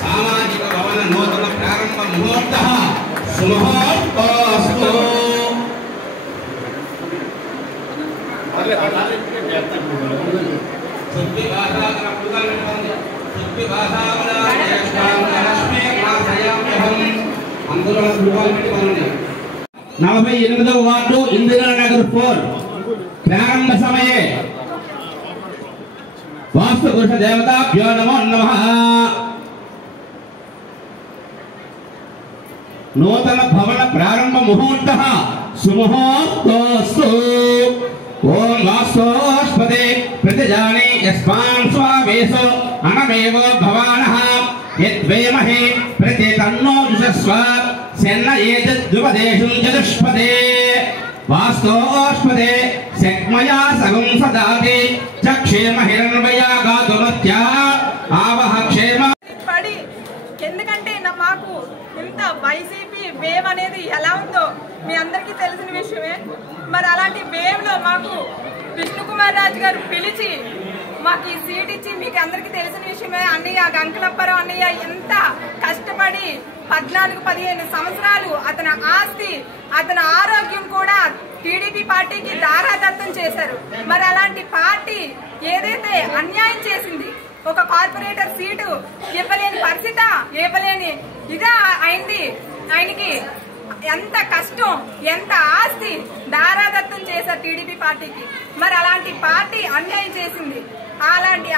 సామాజిక భవన నూతన ప్రారంభ ముహూర్త సుముహూర్తోస్తు. అందులో 48వ వార్డు ఇందిరానగర్ 4 ప్రారంభ సమయే వాస్తు పురుష దేవతాభ్యో నమో నమః. నూతన భవన ప్రారంభ ముహూర్త సుముహూర్తోస్తు. ఓం వాస్తోస్పదే ప్రతిజానే యస్మాన్ స్వావేశో అనమేవో భవానః యద్వేమహే ప్రతితన్నో జుషస్వ సెన్న ఏతద్యుపదేశం చతుష్పదే. వాస్తోస్పదే శక్మయా సగం సదాతి చక్షేమ హిరణ్మయా గాతుమత్యా ఆవహ క్షేమ. ఎందుకంటే మాకు ఇంత వైసీపీ వేవ్ అనేది ఎలా ఉందో మీ అందరికీ తెలిసిన విషయమే. మరి అలాంటి వేవ్ లో మాకు విష్ణుకుమార్ రాజు గారు పిలిచి మాకు ఈ సీట్ ఇచ్చి మీకు అందరికీ తెలిసిన విషయమే. అన్నయ్య గంకలప్పరావు అన్నయ్య ఎంత కష్టపడి 14-15 సంవత్సరాలు అతని ఆస్తి అతని ఆరోగ్యం కూడా టీడీపీ పార్టీకి దారాదత్తం చేశారు. మరి అలాంటి పార్టీ ఏదైతే అన్యాయం చేసింది, ఒక కార్పొరేటర్ సీటు ఇవ్వలేని పరిస్థితి, ఇవ్వలేని ఇదే అయింది. ఆయనకి ఎంత కష్టం, ఎంత ఆస్తి దారాదత్తం చేశారు టీడీపీ పార్టీకి. మరి అలాంటి పార్టీ అన్యాయం చేసింది. అలాంటి